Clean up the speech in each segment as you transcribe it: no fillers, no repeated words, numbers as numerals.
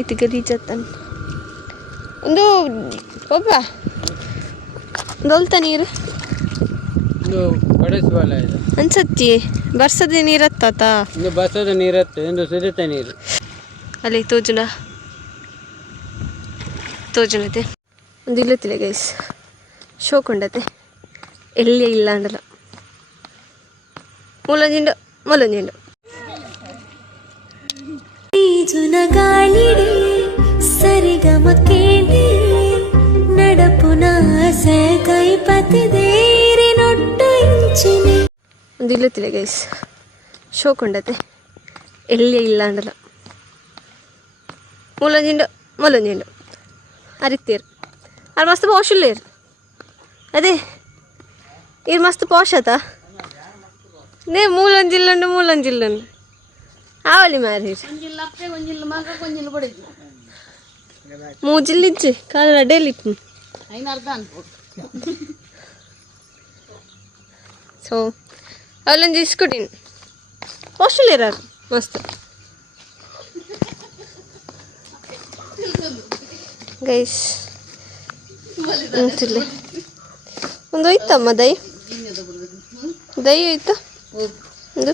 itu gelijatan ಒಂದು ಒಬ್ಬ ದೊಲ್ತ ನೀರು ಇದು ಪಡೆಸುವಲ್ಲ ಇದು ಅನ್ಸತ್ತಿ ಬರ್ಸದ ನೀರತ್ತಾತ ಇದು ಬಸದ ನೀರತ್ತೆ ಎಂದು ಸುರಿತ ನೀರು ಅಲ್ಲಿ ತೋಜನತೆ ಒಂದು ಇಲ್ಲತ್ತಿಲ್ಲ ಗೈಸ್ ಶೋಕೊಂಡತೆ ಎಲ್ಲೇ ಇಲ್ಲ ಅಂಡಲ್ಲ ಮೂಲಂಜಿಂಡು ಈಜುನಗಾಳಿಡೆ ಸರಿಗಮ ಕೇಳಿ ನಡಪುನ ಆಸೆ ಕೈಪತಿದೇರಿ ನೊಟ್ಟು ಇಂಚಿನಿ ಒಂದು ಇಲ್ಲತ್ತಿಲ್ಲ ಗೈಸ್ ಶೋಕೊಂಡತೆ ಎಲ್ಲೇ ಇಲ್ಲ ಅಂಡಲ್ಲ ಮೂಲಂಜಿಂಡು ಅರಿತೀರು ಅದು ಮಸ್ತ್ ಪೋಷುಲ್ಲೇರು ಅದೇ ಇದು ಮಸ್ತ್ ಪೋಷತ ನೇ ಮೂಲಂಜಿಲ್ಲಂಡು ಆವಲಿ ಮಾರಿ ಮೂಜಿಲ್ಲಿಜ್ಜಿ ಕಾಲ ಅಡ್ಡೇಲಿಟ್ಟು ಸೊ ಅವಲೊಂದು ಇಸ್ಕೊಟ್ಟಿನಿ ಪೋಷುಲ್ಲೇರಾರು ಮಸ್ತ್ ಗೈಸ್ ಅಂತಿಲ್ಲ ಒಂದು ಹೋಯ್ತಮ್ಮ ದೈ ಹೋಯ್ತು ಒಂದು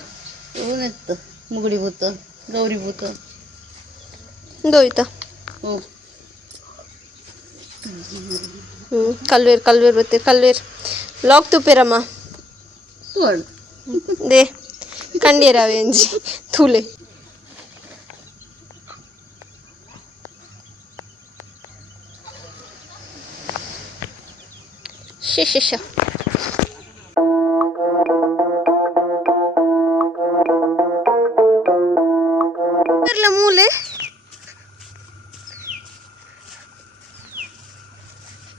ಮುಗುಡಿ ಬೂತ ಗೌರಿ ಬೂತ ಒಂದು ಹೋಯ್ತಾ ಕಲ್ವೇರ್ ಬರ್ತೀರಿ ಕಲ್ವೇರ್ ಲಾಕ್ ತುಪ್ಪೇರಮ್ಮ ದೇ ಕಂಡಿಯರಾವೆ ಅಂಜಿ ತೂಲೆ ಶಿಶ ಮೂಲೆ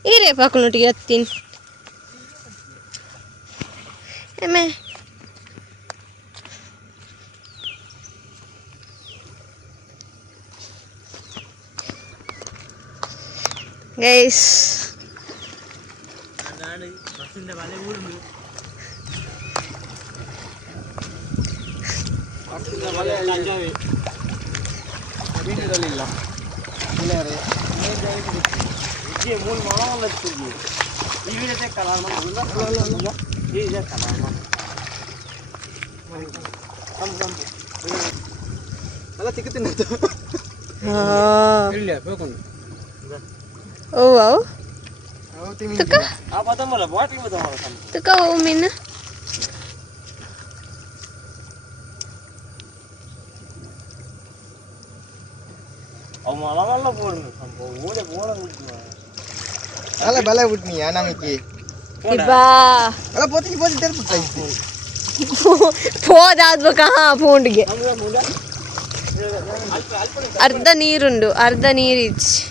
ಈರೇ ಪಾಕುನೊಟ್ಟಿಗೆ ಹತ್ತೀನಿ ಎಮ್ಮೆ ಗೈಸ್ ತುಕ ಮೀನು ಅಲ್ಲ ಬಲೆ ಬಿಟ್ನಿಯಾ ನಮಗೆ ಬಾ ಅಲ್ಲ ಪೋತಿ ತೆರಪುತ್ತಾಯ್ತು ಹೋದಾದ್ವ ಕಹಾ ಫೋನ್ಗೆ ಅರ್ಧ ನೀರಿಚ್ಚಿ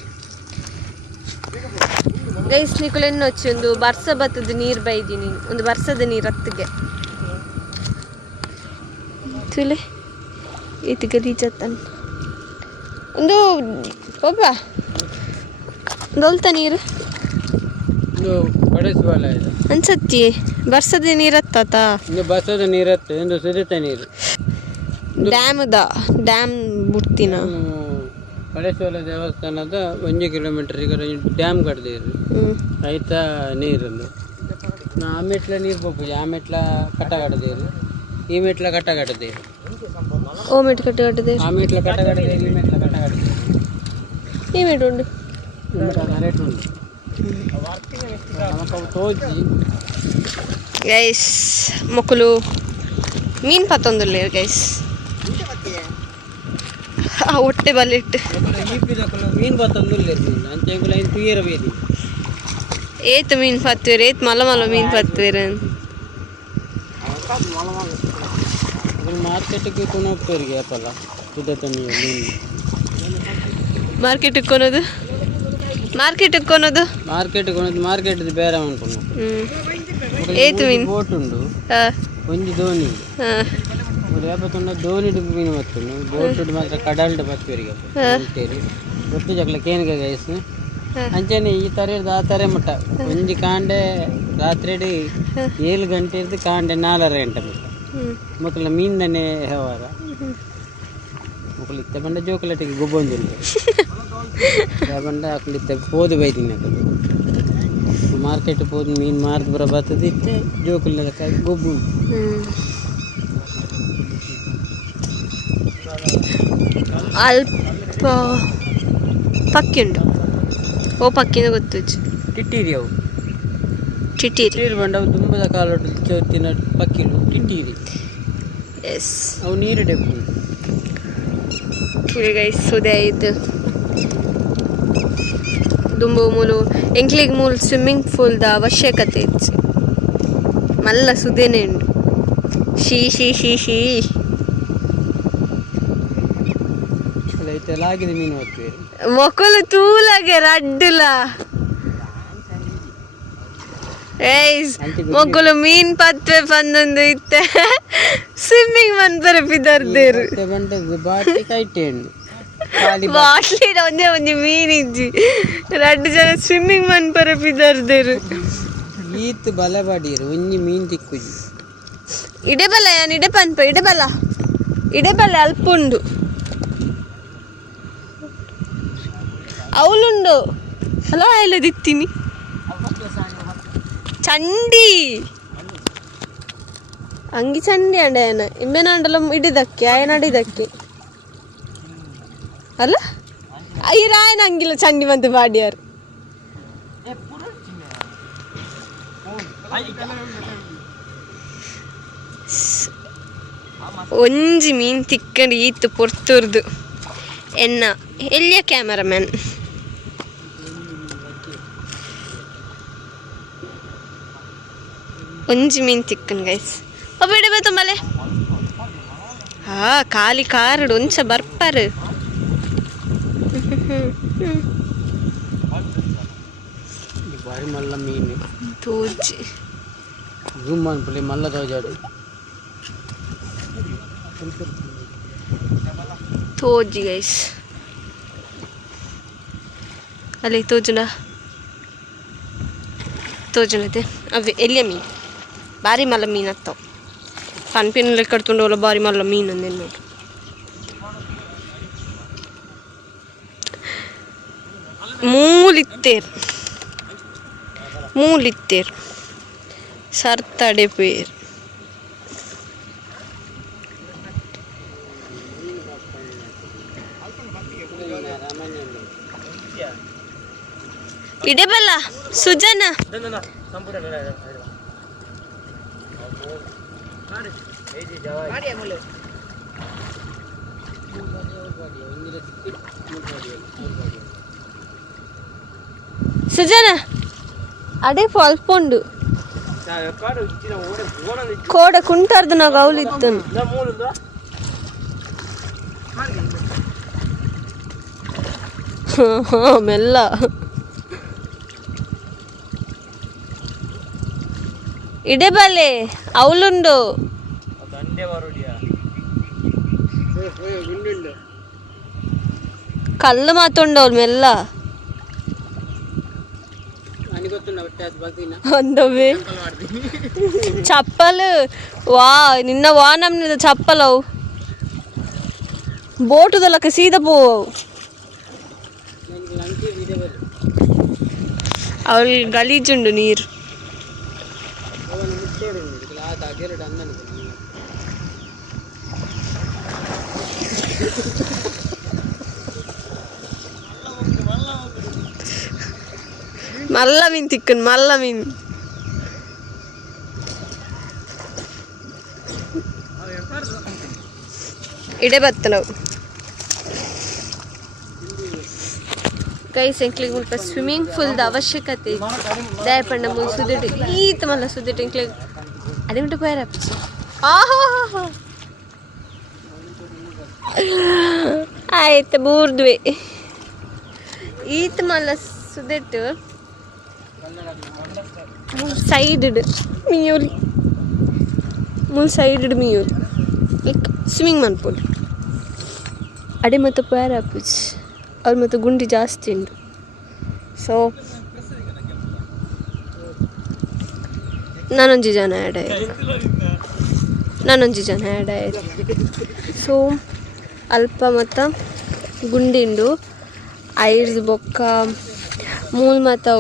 ಗೈಸ್ ನಿಕುಲೆನ್ನು వచ్చి ಒಂದು ಬರ್ಸ ಬತ್ತದ ನೀರು ಬೈದಿನಿ ಒಂದು ಬರ್ಸದ ನೀರು ಹತ್ತಿಗೆ ತುಲೆ ಇದು ಗಲೀಜತ್ತನ್ ಒಂದು ಒಬ್ಬ ದೊಲ್ತ ನೀರು ಇದು ಪಡೆಸುವಲ್ಲ ಇದು ಅನ್ಸತ್ತಿ ಬರ್ಸದ ನೀರತ್ತಾತ ಇದು ಬಸದ ನೀರತ್ತೆ ಎಂದು ಸುರಿತ ನೀರು ಡ್ಯಾಮ್ ಬಿಡ್ತೀನ ಪಡೆಸುವಲ ದೇವಸ್ಥಾನದ 1 ಕಿಲೋಮೀಟರ್ ಈಗ ಡ್ಯಾಮ್ ಕಡ್ದಿರು ಆಯ್ತಾ ನೀರನ್ನು ಆ ಮೆಟ್ಲ ನೀರು ಹೋಗ್ಬೋದು ಆ ಮೆಟ್ಲ ಕಟ್ಟ ಕಟ್ಟದೇರು ಈ ಮೆಟ್ಲ ಕಟ್ಟ ಕಟ್ಟದೇರು ಓ ಮೆಟ್ ಕಟ್ಟದೆ ಆ ಮೆಟ್ಲ ಕಟ್ಟ ಕಟ್ಟದೇರು ಈ ಮೆಟ್ಲ ಕಟ್ಟ ಕಟ್ಟದೇರು ಈ ಮೆಟ್ ಉಂಡು ರೇಟ್ ಉಂಟು ತೋಜಿ ಗೈಸ್ ಮಕ್ಕಳು ಮೀನು ಪತ್ತೊಂದುಲ್ಲೇರು ಗೈಸ್ ಹೊಟ್ಟೆ ಬಲ್ಲಿಟ್ಟು ಮೀನು ಪತ್ತೊಂದುಲ್ಲೇರು ಮೀನು ಅಂಚೆಂಗುಲ ಇನ್ನು ತುಯ್ಯರ ಬೇದಿ ಏತ್ ಮೀನು ಪತ್ತುವೇರು ಏತ್ ಮಲ ಮೀನು ಪತ್ತುವೇರು ಮಾರ್ಕೆಟ್ಗೆ ಕೊಂಡು ಹೋಗ್ತವ್ರಿಗೆ ಅಪ್ಪಲ್ಲ ಸುದ್ದತ್ತ ಮೀನು ಮಾರ್ಕೆಟಿಗೆ ಕೊನೋದು ಮಾರ್ಕೆಟ್ ಬೇರೆ ಅನ್ಕೊಂಡು ಏತು ಮೀನು ಬೋಟ್ ಉಂಡು ಒಂಜಿ ದೋಣಿ ಒಂದು ಯಾಪತ್ತೊಂಡ ದೋಣಿ ಮೀನು ಬತ್ತುಂಡು ಬೋಟ್ ಮಾತ್ರ ಕಡಲ್ಡ್ ಬತ್ತುವರಿಗೆ ಒಟ್ಟು ಜಗ್ಲ ಕೇನಿಗೆ ಗೈಸ್ ಅಂಚೆನೆ ಈ ತರ ಇರ್ದು ಆ ತರ ಮಟ್ಟ ಒಂಜಿ ಕಾಂಡೆ ರಾತ್ರಿ 7 ಗಂಟೆ ಇರ್ದು ಕಾಂಡೆ 4 ಗಂಟೆ ಮಟ್ಟ ಮಕ್ಕಳ ಮೀನ್ದನೆ ವ್ಯವಹಾರ ಮಕ್ಕಳು ಇತ್ತ ಬಂಡ ಜೋಕುಲಟ್ಟಿಗೆ ಗೊಬ್ಬೊಂದಿಲ್ಲ ಬಂಡ ಅಕ್ಕಳಿತ್ತ ಹೋದು ಬೈದಿನ ಮಾರ್ಕೆಟ್ ಹೋದ್ ಮೀನು ಮಾರ್ದು ಬರ ಬರ್ತದೆ ಇತ್ತೆ ಜೋಕುಲ ಗೊಬ್ಬು ಅಲ್ಪ ಪಕ್ಕಿ ಉಂಟು ಓ ಪಕ್ಕಿನ ಗೊತ್ತು ಟಿಟ್ಟೀರಿ ಅವು ಟಿಟೀರಿ ನೀರು ಬಂಡವು ತುಂಬದ ಕಾಲೊಟ್ಟು ಚೌತಿನ ಪಕ್ಕಿಲು ಟಿಟ್ಟೀರಿ ಎಸ್ ಅವು ನೀರು ಡೆಪ್ಪು ಗೈಸ್ ಉದಯ ಇದು ದುಂಬು ಮೂಲು ಎಂಕ್ಲಿಗೆ ಮೂಲು ಸ್ವಿಮ್ಮಿಂಗ್ ಪೂಲ್ದ ಅವಶ್ಯಕತೆ ಇತ್ತು ಮಲ್ಲ ಸುದೇನೆ ಉಂಡು ಶೀ ಶೀ ಶೀ ಶೀ ಐತೆಲ್ಲ ಆಗಿದೆ ಮೀನು ಹೊತ್ತು ಮೊಕ್ಕಲು ತೂಲಾಗೆ ರಡ್ಡುಲ ಏಯ್ಸ್ ಮೊಕ್ಕಲು ಮೀನ್ ಪತ್ವೆ ಪಂದೊಂದು ಇತ್ತೆ ಸ್ವಿಮ್ಮಿಂಗ್ ಮನ್ಪರ ಪಿದರ್ದೇರು ಬಂಡದ್ದು ಬಾಟಿ ಕೈಟೇಂಡು ಬಾಟ್ಲಿಡ ಒಂದೇ ಒಂಜಿ ಮೀನ್ ಇಜ್ಜಿ ರಡ್ಡು ಜನ ಸ್ವಿಮ್ಮಿಂಗ್ ಮನ್ಪರ ಪಿದರ್ದೇರು ಈತ್ ಬಲ ಬಾಡಿಯರು ಒಂಜಿ ಮೀನ್ ತಿಕ್ಕುಜಿ ಇಡೆಬಲ್ಲ ಯಾನ್ ಇಡೆ ಪನ್ಪ ಇಡೆಬಲ್ಲ ಅಲ್ಪುಂಡು ಅವಳುಂಡು ಅಲ್ಲ ಇಲ್ಲದಿತ್ತೀನಿ ಚಂಡಿ ಅಂಗಿ ಚಂಡಿ ಅಂಡ ಏನ ಇಂಬೆನಾಂಡಲ ಇಡಿದಕ್ಕೆ ಆಯನ ಅಡಿದಕ್ಕೆ ಅಲ್ಲ ಐರಾಯನ ಅಂಗಿಲ್ಲ ಚಂಡಿ ಮಂತ್ ಬಾಡಿಯಾರು ಒಂಜಿ ಮೀನ್ ತಿಕ್ಕಂಡು ಈತು ಪೊರ್ತುರ್ದು ಎನ್ನ ಎಲ್ಲಿಯ ಕ್ಯಾಮರಾಮ್ಯಾನ್ ಒಂಜಿ ಮೀನ್ ತಿಕ್ಕನ್ ಗೈಸ್ ಒಬ್ಬಿಡೆ ತುಂಬಲೆ ಹಾ ಖಾಲಿ ಕಾರಡು ಒಂಚ ಬರ್ಪಾರು ಬಾರಿ ಮಲ್ಲ ಮೀನು ತೋಜಿ ಜೂಮ್ ಅನ್ಪಲಿ ಮಲ್ಲ ತೋಜಾಡು ತೋಜಿ ಗೈಸ್ ಅಲ್ಲಿ ತೋಜನದೆ ಅವೆ ಎಲ್ಲಿಯ ಮೀನು ಭಾರಿ ಮಲ್ಲ ಮೀನು ಹತ್ತವು ಪನ್ಪಿನಲ್ಲಿ ಕಟ್ಕೊಂಡು ಹೋಗಲ್ಲ ಭಾರಿ ಮಲ್ಲ ಮೀನು ಅಂದೆ ನೋಡಿ ಮೂಲಿತ್ತೇರು ಸರ್ತಾಡೆ ಪೇರು ಇಡೆಬಲ್ಲ ಸುಜನ ಸುಜನ ಅಡೆ ಅಲ್ಪುಂಡು ಕೋಡ ಕುಂಟಾರ್ದು ನಾವು ಅವಲಿತ್ತು ಮೆಲ್ಲ ಇಡೆಬಲೆ ಅವಳುಂಡು ಕಲ್ಲು ಮಾತುಂಡವ್ರು ಮೆಲ್ಲ ಒಂದವೇ ಚಪ್ಪಲು ನಿನ್ನ ನಮ್ನಿದ ಚಪ್ಪಲವು ಬೋಟುದಲ್ಲಕ ಸೀದಾ ಪೋವು ಅವಳು ಗಲೀಜುಂಡು ನೀರು ಮಲ್ಲ ಮೀನ್ ತಿಕ್ಕನ್ ಮಲ್ಲ ಮೀನ್ ಇಡೆ ಬತ್ತ ನಾವು ಗೈಸ್ ಎಂಕ್ಲಿಗೆ ಮುಲ್ಪ ಸ್ವಿಮ್ಮಿಂಗ್ ಪೂಲ್ದ ಅವಶ್ಯಕತೆ ದಯಪಂಡ ಮುಲ್ ಸುದಿಟ್ಟು ಈತ ಮಲ್ಲ ಸುದಿಟ್ಟು ಎಂಕ್ಲಿಗೆ ಅದೇ ಉಂಟು ಪೋಯರ ಆಯ್ತು ಬೂರ್ದ್ವಿ ಈತ ಮಲ್ಲ ಸುದಿಟ್ಟು ಸೈಡ್ ಮೀಯೂಲಿ ಸೈಡ್ ಮೀಯೂಲಿ ಲೈಕ್ ಸ್ವಿಮ್ಮಿಂಗ್ ಮನ್ಪುಡು ಅಡೆ ಮತ್ತು ಪೋಯರ ಆಪುಜ್ ಅವ್ರು ಮತ್ತು ಗುಂಡಿ ಜಾಸ್ತಿ ಉಂಟು ಸೊ ನಾನೊಂಜಿ ಜನ ಅಡೆ ನಾನೊಂಜಿ ಜನ ಆ್ಯಡ್ ಆಯ್ತು. ಸೊ ಅಲ್ಪ ಮತ್ತು ಗುಂಡಿಂಡು ಐರ್ಸ್ ಬೊಕ್ಕ ಮೂಲ್ ಮತ್ತು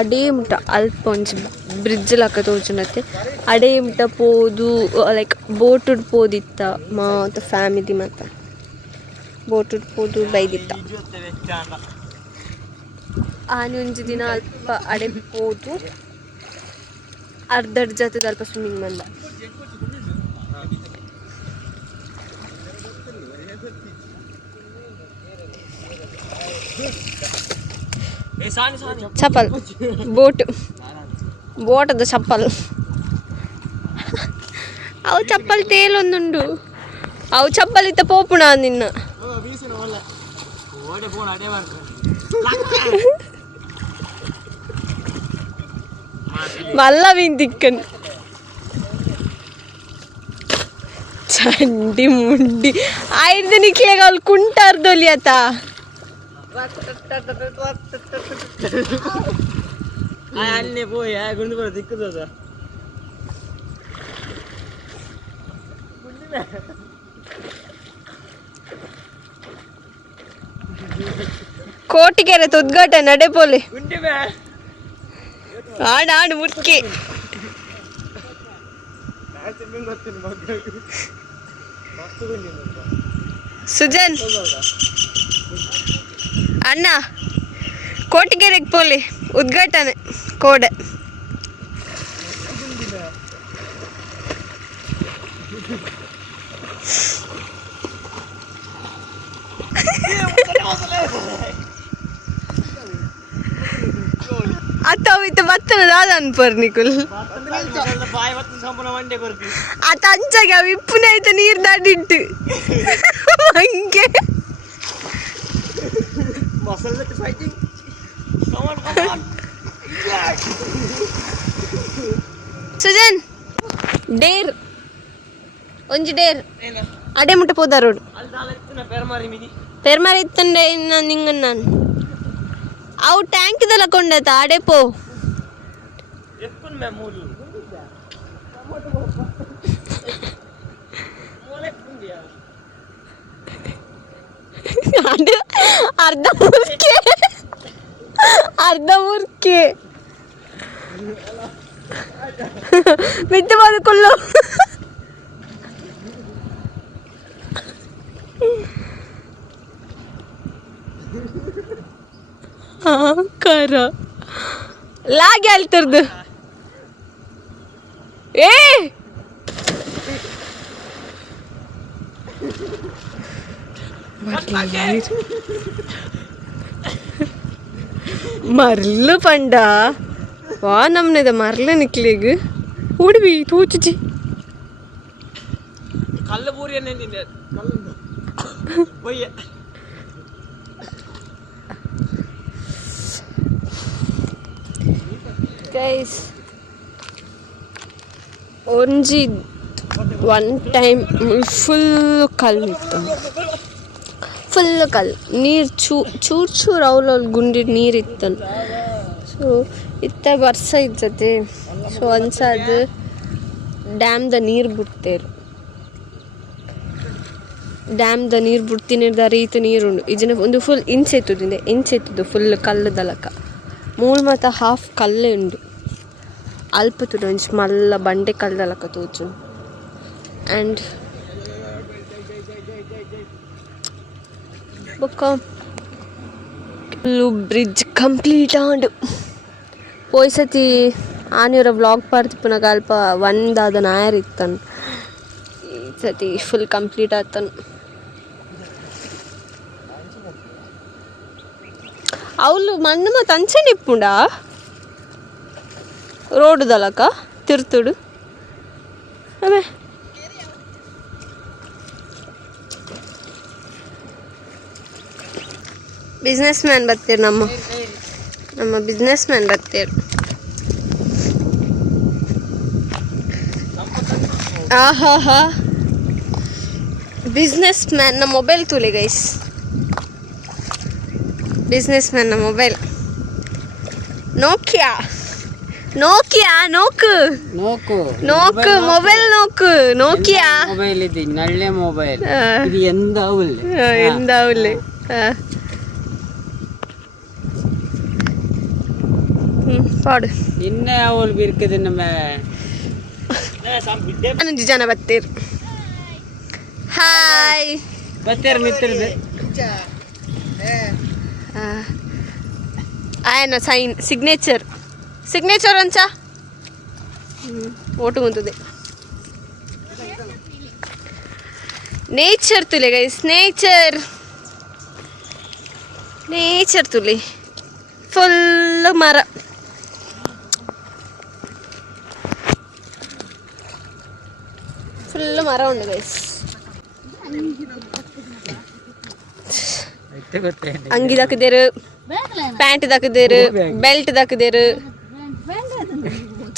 ಅಡೇ ಮುಟ್ಟ ಅಲ್ಪ ಒಂಜಿ ಬ್ರಿಡ್ಜ್ ಲಕ್ಕ ತೋಜುನತ್ತೆ ಅಡೇ ಮುಟ್ಟ ಪೋದು ಲೈಕ್ ಬೋಟುಡ್ ಪೋದಿತ್ತ ಮಾತ ಫ್ಯಾಮಿಲಿ ಮತ್ತು ಬೋಟುಡ್ ಪೋದು ಬೈದಿತ್ತ. ಆನೆ ಒಂಜಿ ದಿನ ಅಲ್ಪ ಅಡೆ ಪೋದು ಅರ್ಧಡ್ ಜೊತೆದ ಅಲ್ಪ ಸ್ವಿಮ್ಮಿಂಗ್ ಬಂದ. ಚಪ್ಪಲ್ ಬೋಟದ ಚಪ್ಪಲ್ ಅವು ಚಪ್ಪಲ್ ತೇಲೊಂದುಂಡು ಅವು ಚಪ್ಪಲ್ ಇತ್ತ ಪೋಪುಣ ನಿನ್ನ ಮಲ್ಲ ವಿಂತಿಕ್ಕನ್ ಚಂಡಿ ಮುಂಡಿ ಐದು ನಿಕ್ಲೆಗ ಅಲ್ಲಿ ಕುಂಟಾರ್ದೊಲಿ ಆತ ಅನ್ನೆ ಪೋಯ ಗುಂಡು ಬರ ದಿಕ್ಕದ ಕೋಟಿಗೆರೆ ತುದ್ಗಾಟ ನಡೆಪೋಲೆ ಆಡು ಮುರ್ಕಿ ಸುಜನ್ ಅಣ್ಣ ಕೋಟಿಗೆರೆಗೆ ಪೋಲಿ ಉದ್ಘಾಟನೆ ಕೋಡೆ ಅತ್ತ ಬತ್ತನ ದಾದನ್ಪರ್ ನಿಕುಲ್ ಆತ ಅಂಚಾಗ ಅವ ಇಪ್ಪುನೆ ಆಯ್ತು ನೀರು ದಾಡಿಟ್ಟು ಹಂಗೆ ಸುಜನ್ ಡೇರ್ ಒಂಜಿ ಡೇರ್ ಅಡೆ ಮುಟ್ಟ ಪೋದ ರೋಡ್ ಪೆರ್ಮಾರಿ ಇತ್ತಂಡೆ ಇನ್ನ ನಿಂಗ ನಾನು ಅವು ಟ್ಯಾಂಕ್ ಇದೆಲ್ಲ ಕೊಂಡತ ಅಡೆ ಪೋ ಅರ್ಧ ಮುರ್ಕೆ ಬಿದ್ದು ಬದುಕೊಳ್ಳು ಕರ ಲಾಗಿ ಅಲ್ತರ್ದು ಏ ಮರ್ಲು ಪಂಡ ವಾ ನಮ್ನೆದ ಮರ್ಲ ನಿಕ್ಲಿಗ್ ಉಡ್ವಿ ತೂಚಿ ಕಲ್ಲ ಪೂರಿ ಗೈಸ್ ಒಂಜಿ ಒನ್ ಟೈಮ್ ಫುಲ್ ಕಲ್ಲಿತ್ತು ಫುಲ್ ಕಲ್ಲು ನೀರು ಚೂರು ಅವಲಲ್ಲಿ ಗುಂಡಿ ನೀರಿತ್ತು. ಸೊ ಇತ್ತ ವರ್ಷ ಇರ್ತದೆ. ಸೊ ಅನ್ಸದ ಡ್ಯಾಮ್ದ ನೀರು ಬಿಡ್ತೇರು ಡ್ಯಾಮ್ದ ನೀರು ಬಿಡ್ತೀನಿ ರೀತಿ ನೀರುಂಡು ಇದನ್ನ ಒಂದು ಫುಲ್ ಇಂಚೆತ್ತದು ಫುಲ್ ಕಲ್ಲದಲಕ ಮೂಳು ಮತ್ತು ಹಾಫ್ ಕಲ್ಲೇ ಉಂಡು ಅಲ್ಪ ತುಡು ಒಂಚು ಮಲ್ಲ ಬಂಡೆ ಕಲ್ಲದಲಕ ತೋಚು. ಆ್ಯಂಡ್ ಬೊಕ್ಕ ಬ್ರಿಡ್ಜ್ ಕಂಪ್ಲೀಟ್ ಆಂಡು ಪೋಯ್ ಸತಿ ಆನೆಯವರ ವ್ಲಾಗ್ ಪಾಡ್ತಿಪ್ಪನಾಗ ಅಲ್ಪ ಒಂದಾದ ನಾಯರ್ ಇತ್ತನು ಈ ಸತಿ ಫುಲ್ ಕಂಪ್ಲೀಟ್ ಆತನು. ಅವಳು ಮಣ್ಣು ಮತ್ತು ಅಂಚನೆ ಇಪ್ಪುಂಡ ರೋಡುದಲಕ ತಿರ್ತುಡು ಆಮೇ ಬಿಸ್ನೆಸ್ ಮ್ಯಾನ್ ಬರ್ತೀರಿ ನಮ್ಮ ಬಿಸ್ನೆಸ್ ಮ್ಯಾನ್ ಬರ್ತೀರಿ. ಆಹಾ ಬಿಸ್ನೆಸ್ ಮ್ಯಾನ್ನ ಮೊಬೈಲ್ ತುಳಿ ಗೈಸ್. ಬಿಸ್ನೆಸ್ ಮ್ಯಾನ್ನ ಮೊಬೈಲ್ ನೋಕಿಯಾ ನೋಕಿಯಾ ನೋಕು ನೋಕು ಮೊಬೈಲ್ ನೋಕು ನೋಕಿಯಾ ಮೊಬೈಲ್ ಇದು ನಳ್ಳೆ ಮೊಬೈಲ್ ಇದು ಎಂದಾವುಲ್ಲೆ ಎಂದಾವುಲ್ಲೆ ಪಾಡು ಇನ್ನ ಅವಳು ಬಿರ್ಕದೆ ನಮ್ಮ ಹನ್ನೊಂದು ಜನ ಬರ್ತೀರಿ ಹಾಯ್ ಬತ್ತೇರ್ ಮಿತ್ರದು ఆయన సైన్ సిగ్నేచర్ అంచా ఓటు ఉంటుంది నేచర్ తులే గైస్ నేచర్ తులి ఫుల్ మర ఉంది గైಸ್ ಅಂಗಿ ದಕ್ಕದೇರು ಪ್ಯಾಂಟ್ ದಕ್ಕದೇರು ಬೆಲ್ಟ್ ದಕ್ಕದೇರು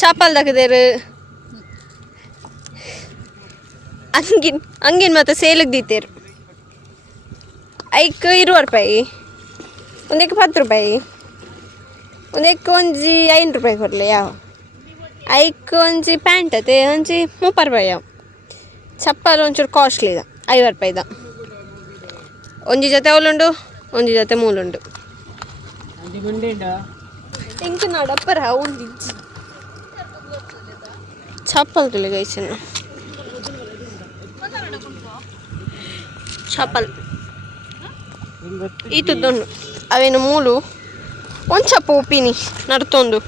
ಚಪ್ಪಲ್ ದಕ್ಕದೇರು ಅಂಗಿನ ಮತ್ತೆ ಸೇಲಿಗೆ ದೀತೇರು ಐಕ್ 20 ರೂಪಾಯಿ ಒಂದಕ್ಕೆ 10 ರೂಪಾಯಿ ಒಂದಕ್ಕೆ ಒಂಜಿ 5 ರೂಪಾಯಿ ಕೊಡಲಿ ಯಾವ ಐಕ್ ಒಂಜಿ ಪ್ಯಾಂಟ್ ಅದೇ ಒಂಜಿ 30 ರೂಪಾಯಿ ಯಾವ ಚಪ್ಪಲ್ ಒಂಚೂರು ಕಾಸ್ಟ್ಲಿ ಇದೆ 50 ರೂಪಾಯಿದ ಒಂಜಿ ಜೊತೆ ಅವಳುಂಡು ಒಂಜಿ ಜೊತೆ ಮೂಲುಂಡು ಇಂಕ ನಡಪ್ಪರ ಉಂಡಿ ಚಪ್ಪಲ್ ತುಳಿ ಗೈಸಿನ ಚಪ್ಪಲ್ ಈತುಂಡು ಅವೇನು ಮೂಲು ಒಂದು ಚಪ್ಪ ಒಪ್ಪಿನಿ ನಡ್ತೊಂದು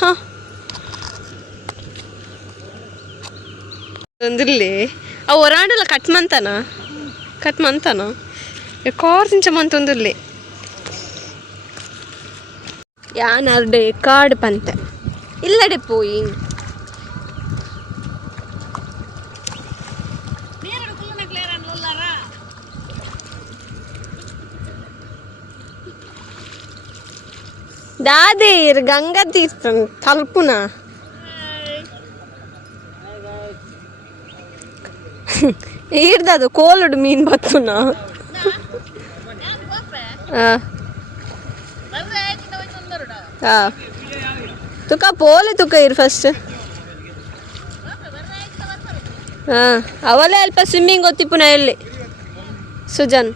ಹಾಂ ಅಂದ್ರಲ್ಲಿ ಅವು ಹೊರಾಂಡಲ್ಲ ಕಟ್ ಮಂತಾನ ಕಾರ್ದಿಂಚಮಂತೊಂದುರ್ಲಿ ಯಾನರ್ಡೆ ಕಾಡು ಪಂತ ಇಲ್ಲಡೆ ಪೋಯಿ దాదే గంగా తీర్థం తలుపున ఈర్దదు కోలుడు మీన్ బతున్నా ತುಕ ಪೋಲೆ ತುಕ ಇರು ಫಸ್ಟ್ ಅವಲೇ ಅಲ್ಪ ಸ್ವಿಮ್ಮಿಂಗ್ ಗೊತ್ತಿಪ್ಪುನ ಎಲ್ಲಿ ಸುಜನ್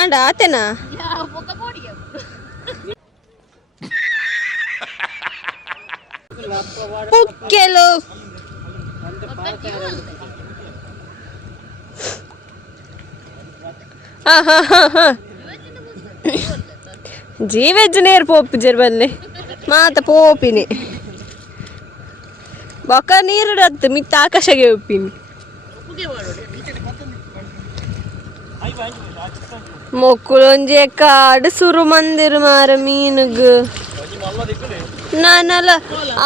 ಆಂಡ ಆತೇನಾ ಪುಕ್ಕೆಲು జీవెజ్జనేరు పోపు జర్బల్లి మాత పోపిని బొక్క నీరు రద్దు మిత్త ఆకాశಗೆ ಒಪ್ಪಿನಿ ಮೊಕ್ಕಳೊಂಜೆ ಕಾಡು ಸುರು ಮಂದಿರು ಮಾರ ಮೀನುಗು ನಾನಲ್ಲ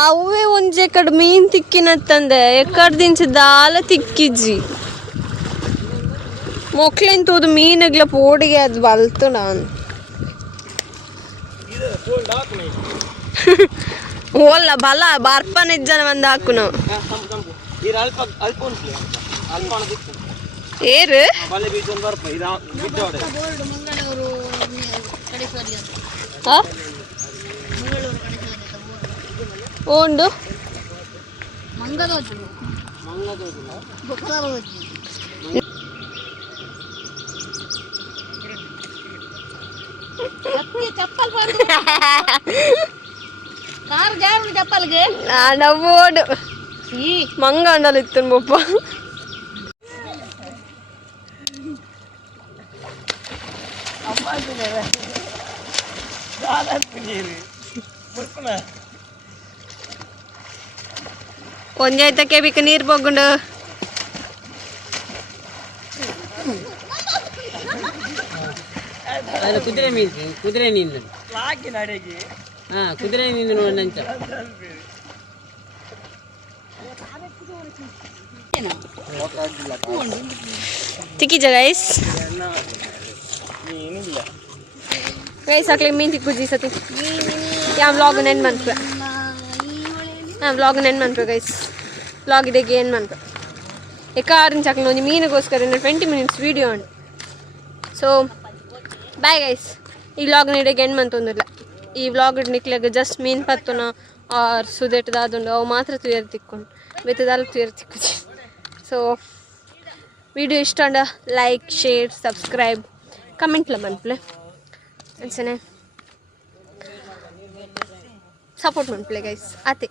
ಅವೇ ಒಂಜೆ ಕಡೆ ಮೀನ್ ತಿಕ್ಕಿನತ್ತಂದೆ ಎಕ್ಕಡ್ ದಿಂಚ ದಾಲ ತಿಕ್ಕಿಜ್ಜಿ ಮೊಕ್ಲೆನ್ ತೂದು ಮೀನುಗ್ಲ ಪೋಡಿಗೆ ಅದು ಬಲ್ತು ನಾನು ಓಲ್ಲ ಬಲ ಬರ್ಪನ ಇಜ್ಜನ ಒಂದು ಹಾಕು ನಾವು ಏರು ಉಂಡು చెప్పాలి నవ్వోడు మంగ ఉండాలి ఇత్తను బొప్ప ಒಂಜೈತಕ್ಕೆ ಬಿಕ್ಕ ನೀರು ಪೋಗುಂಡು ಕುದುರೆ ನೀನು ಕುದುರೆ ನೀನು ನಂಚ ತಿಕ್ಕಿಜ ಗೈಸ್ ಗೈಸ್ ಹಾಕ್ಲಿ ಮೀನು ತಿಕ್ಕುಜಿ ಸತಿ ಯಾ ವ್ಲಾಗ್ ನೆನ್ ಮನ್ಪ ವ್ಲಾಗ್ ನೆನ್ ಮನ್ಪ ಗೈಸ್ ವ್ಲಾಗ್ ಇದೆಗೆ ಏನು ಮನ್ಪ ಎಕ್ಕ ಆರೆಂಜ್ ಹಾಕ್ಲಿ ಒಂದು ಮೀನಿಗೋಸ್ಕರ 20 minutes ವೀಡಿಯೋ ಉಂಟು ಸೊ ಬಾಯ್ ಗೈಸ್ ಈ ವ್ಲಾಗ್ ನೀಡಿಗೆ ಎಂಡ್ ಮಂತೊಂದಿಲ್ಲ ಈ ವ್ಲಾಗ್ ನಿಕ್ಲೆಗ್ ಜಸ್ಟ್ ಮೀನ್ ಪತ್ತುನ ಆರ್ ಸುದೇಟ್ ದಾದುಂಡು ಅವು ಮಾತ್ರ ತುಯರ್ ತಿಕ್ಕೊಂಡು ಬೆತ್ತದಲ್ಲ ತುಯರ್ ತಿಕ್ಕುಜಿ ಸೊ ವಿಡಿಯೋ ಇಷ್ಟ ಅಂಡ ಲೈಕ್ ಶೇರ್ ಸಬ್ಸ್ಕ್ರೈಬ್ ಕಮೆಂಟ್ಲ ಮನ್ಪ್ಲೆ ಅಂಚನೆ ಸಪೋರ್ಟ್ ಮನ್ಪ್ಲೆ ಗೈಸ್ ಆತೆ